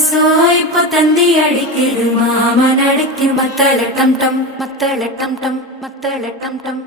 கொலுசோ இப்ப தந்தி அடிக்குது மாமன் அடிக்கு மத்தள டம் டம் மத்தள டம் டம் மத்தள டம் டம்